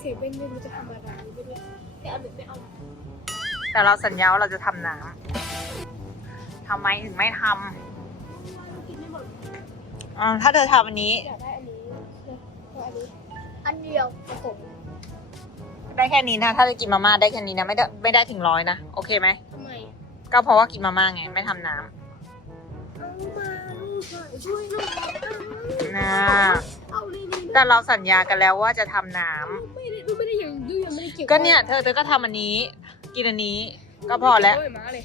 เซเว่นไม่รู้จะทำอะไรไม่รู้แต่เอาหรือไม่เอาแต่เราสัญญาว่าเราจะทำน้ำทำไมถึงไม่ทกินไม่หมดำอ่าถ้าเธอทำอันนี้อยากได้อันนี้เอาอันนี้อันเดียวผสมได้แค่นี้นะ ถ้าจะกินมาม่าได้แค่นี้นะ ไม่ได้ไม่ได้ถึงร้อยนะ โอเคไหม ทำไมก็เพราะว่ากินมาม่าไง ไม่ทำน้เอามาลูกหน่อยช่วยหน่อยำนะเอาเลยนี่ แต่เราสัญญากันแล้วว่าจะทำน้ไม่ได้ดูไม่ได้ยังดูยังไม่ได้เก็บำก็เนี่ย เธอเธอก็ทำอันนี้ กินอันนี้ ก็พอแล้วโยมาเลย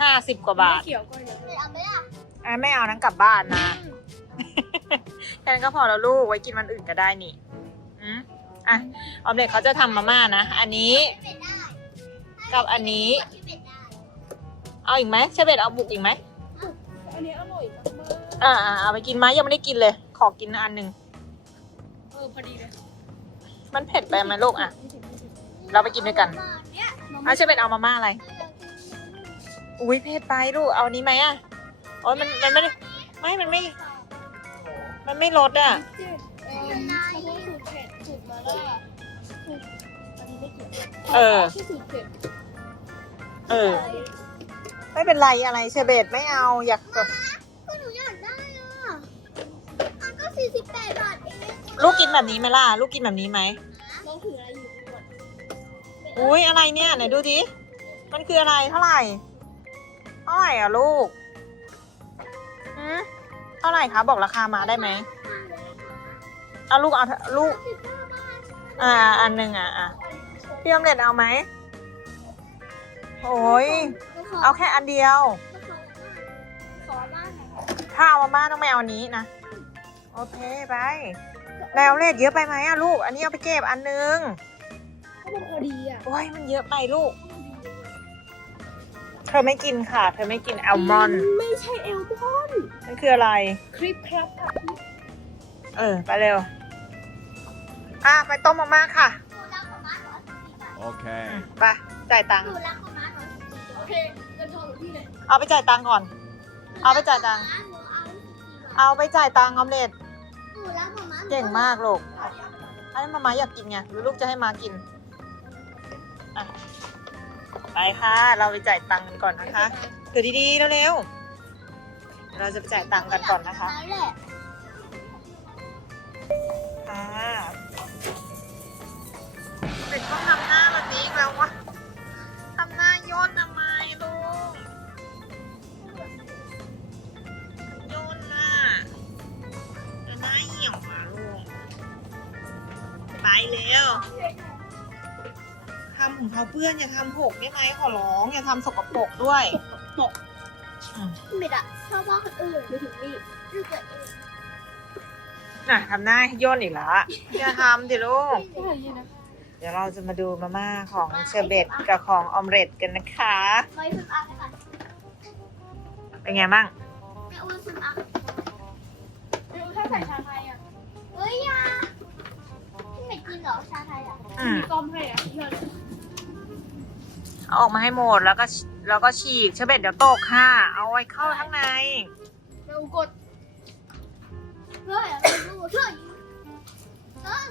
ห้าสิบกว่าบาทไม่เกี่ยวก็ยังไม่เอาไม่ได้อะไม่เอานั้นกลับบ้านนะ แค่นั้นก็พอแล้วลูกไว้กินวันอื่นก็ได้นี่อืมอะออมเล็ตเขาจะทำมาม่านะ อันนี้กับอันนี้เอาอีกไหมเชเบตเอาบุกอีกไหมอันนี้อร่อยมากอ่าอ่าเอาไปกินไหมยังไม่ได้กินเลย ขอกินอันหนึ่งๆ เออพอดีเลยมันเผ็ดไปไหมลูกอะ เราไปกินด้วยกันอะเชเบตเอามาม่าอะไร อุ้ยเผ็ดไปลูก เอาอันนี้ไหมอะโอ้ยมันมันไม่ได้ไม่มันไม่ มันไม่ลดอะเจ็ดเอ็มเขาต้องสูตรเผ็ดสูตรมาล่าสูตรอันนี้ไม่เกี่ยวเออ ชื่อสูตรเผ็ดเออ ไม่เป็นไรอะไรเชเบตไม่เอาอยากก็หนูอยากได้อะอันก็สี่สิบแปดบาทเอง ลูกกินแบบนี้ไหมล่ะ ลูกกินแบบนี้ไหมน้องถืออะไรอยู่ก่อนอุ้ยอะไรเนี่ยไหนดูดิมันคืออะไรเท่าไหร่ เท่าไหร่อะลูกหืมเท่าไหร่คะบอกราคามาได้ไหมเอาลูกเอาลูก อ่า อันหนึ่งอะอะพี่อมเล็ตเอาไหมโอ้ยเอาแค่อันเดียว ขอบ้านถ้าเอามาม่าต้องไม่เอาอันนี้นะ โอเค ไป แล้วเลทเยอะไปไหมอะลูก อันนี้เอาไปเก็บอันหนึงก็มันพอดีอะโอ้ยมันเยอะไปลูก เธอไม่กินค่ะ เธอไม่กินแอลมอนด์ไม่ใช่เอลมอนด์นั่นคืออะไร คลิปครับค่ะเออ ไปเร็ว อะ ไปต้มมาม่าค่ะหนูรักของม้าหนูเอาสิบบาท Okay. ไปจ่ายตังค์หนูรักของม้าหนูเอาสิบบาทโอเคเงินทองอยู่ที่ไหนเอาไปจ่ายตังค์ก่อน เอาไปจ่ายตังค์ หนูเอาสิบบาทเอาไปจ่ายตังค์ออมเล็ต หนูรักของม้าหนู เก่งมากลูกให้มาม่าอยากกินไงหรือลูกจะให้มากินอะไปค่ะ เราไปจ่ายตังค์กันก่อนนะคะถือดีๆเร็วๆเราจะไปจ่ายตังค์กันก่อนนะคะแล้วแหละค่ะ เร็วทำของเขาเปื้อนอย่าทำหกได้ไหมขอร้องอย่าทำสกปรกด้วยอืมไม่ได้ชอบว่าคนอื่นไปถึงนี่ลูกเกิดเองน่ะทำหน้าย่นอีกแล้วอะอย่าทำสิลูกใช่เลยนะเดี๋ยวเราจะมาดูมาม่าของเชอร์เบตกับของออมเล็ตกันนะคะ ไม่ฝึกอ่านเลยค่ะเป็นไงบ้างแม่อ้วนฝึกอ่านเดี๋ยวถ้าใส่ชาไทยอะเฮ้ยยาพี่ไม่กินเหรอชาไทย อะอืมมีต้อมให้อะเพื่อนเอาออกมาให้หมดแล้วก็แล้วก็ฉีกเชอร์เบตเดี๋ยวตกค่ะ เอาไว้เข้าข้างใน เร็วกดเฮ้ยไม่รู้ช่วยเออ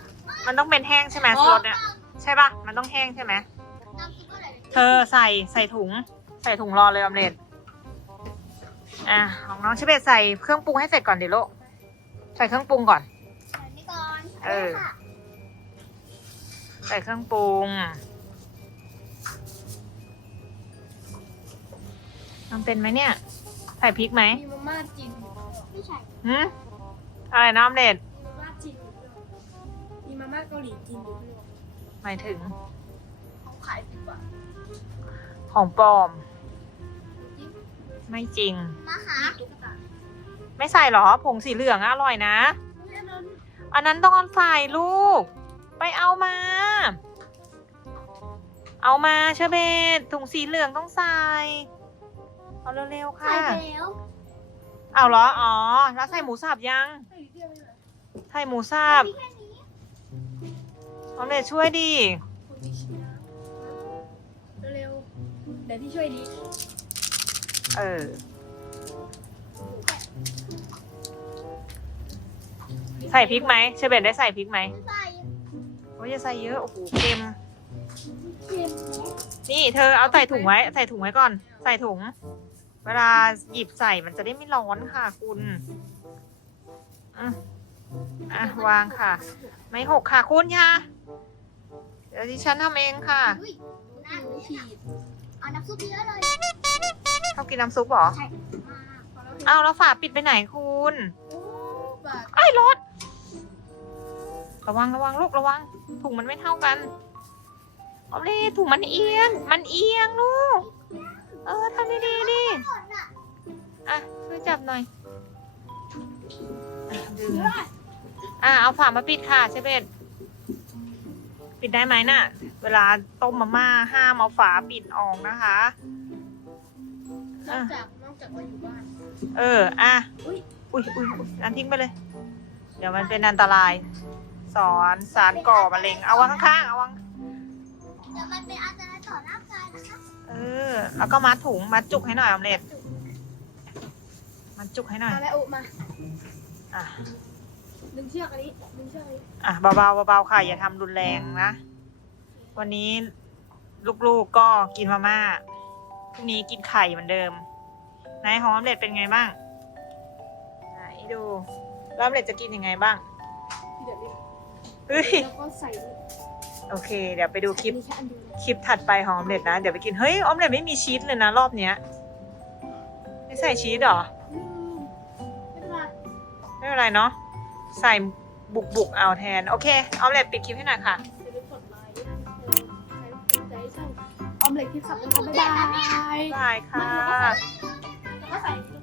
มันต้องเป็นแห้งใช่ไหมรสเนี่ยใช่ปะมันต้องแห้งใช่ไหมน้ำซุปอะไรเธอใส่ใส่ถุง ใส่ถุงรอเลยออมเล็ตอะของน้องเชอร์เบตใส่เครื่องปรุงให้เสร็จก่อนดิลูกใส่เครื่องปรุงก่อน ใส่นี่ก่อนเออ ค่ะ ใส่เครื่องปรุงทำเป็นไหมเนี่ย ใส่พริกไหมมีมาม่าจีนไม่ใช่หืมอะไรน้อมเล็ดมีมาม่าจีนอยู่ด้วยมีมาม่าเกาหลีจีนอยู่ด้วยหมายถึง เขาขายสิบบาทของปลอม ไม่จริง มาหาตุ๊กตาไม่ใส่หรอ ผงสีเหลืองอะอร่อยนะเฮ้ยอันนั้นอันนั้นต้องเอาใส่ลูก ไปเอามา เอามาเชอเบตถุงสีเหลืองต้องใส่ เอาเร็วๆใส่ค่ะ ไปแล้วเอาเหรอ อ๋อ แล้วใส่หมูสับยังเฮ้ยเรียกไม่ได้ใส่หมูสับมีแค่นี้ออมเล็ตช่วยดิคุณไม่ชี้นะเร็วๆเดี๋ยวพี่ช่วยดีเออ ใส่พริกไหมเชอเบตได้ใส่พริกไหม ใส่โอ้ว่าจะใส่เยอะ โอ้โหเค็ม เค็มนี่เธอเอาใส่ถุงไว้ ใส่ถุงไว้ก่อน ใส่ถุง เวลาหยิบใส่มันจะได้ไม่ร้อนค่ะคุณอะอะวางค่ะ ไม่หกค่ะคุณยาเดี๋ยวดิฉันทำเองค่ะอุ้ยน่าฉีดเอาน้ำซุปเยอะเลยชอบกินน้ำซุปเหรอใช่มาพอเราเห็นเอาแล้วฝาปิดไปไหนคุณ โอ้บาทไอ้ยรถ ระวังระวังลูกระวัง ถุงมันไม่เท่ากันเอาเลยถุงมันเอียง มันเอียงลูก เออทำดีๆดิหมดอะอะช่วยจับหน่อยอะดึงอะเอาฝามาปิดค่ะเชเบตปิดได้ไหมน่ะ เวลาต้มมาม่าห้ามเอาฝาปิดออกนะคะนอกจากนอกจากว่าอยู่บ้าน เออ อะ อุ๊ยอุ้ยอุ้ยอุ๊ยอันทิ้งไปเลย เดี๋ยวมันเป็นอันตราย สอนสารก่อมะเร็ง เอาวางข้างๆ เอาวาง เดี๋ยวมันเป็นอันตรายต่อร่างกายนะคะเออ แล้วก็มัดถุง มัดจุกให้หน่อยออมเล็ตมัดจุกให้หน่อยมาแม่อุมาอะ ดึงเชือกอันนี้ดึงเชือกอันนี้อะเบาๆเบาๆค่ะ อย่าทำรุนแรงนะ วันนี้ลูกๆก็กินมาม่าพรุ่งนี้กินไข่เหมือนเดิมนายหอมเล็ดเป็นไงบ้างไหนดูแล้วออมเล็ดจะกินยังไงบ้างเดี๋ยวนี้ เฮ้ยแล้วก็ใส่นี่โอเค เดี๋ยวไปดูคลิป มีแค่อันเดียวนะคลิปถัดไปของออมเล็ดนะ เดี๋ยวไปกิน เฮ้ย ออมเล็ดไม่มีชีสเลยนะรอบเนี้ย ไม่ใส่ชีสเหรอ อืมไม่เป็นไรไม่เป็นไรเนาะ ใส่บุกบุกๆเอาแทน โอเค ออมเล็ดปิดคลิปให้หน่อยค่ะอย่าลืมกดไลค์เออใครสนใจช่างออมเล็ตที่สับนะคะบ๊ายบายบายค่ะ แล้วก็ใส่ลงไป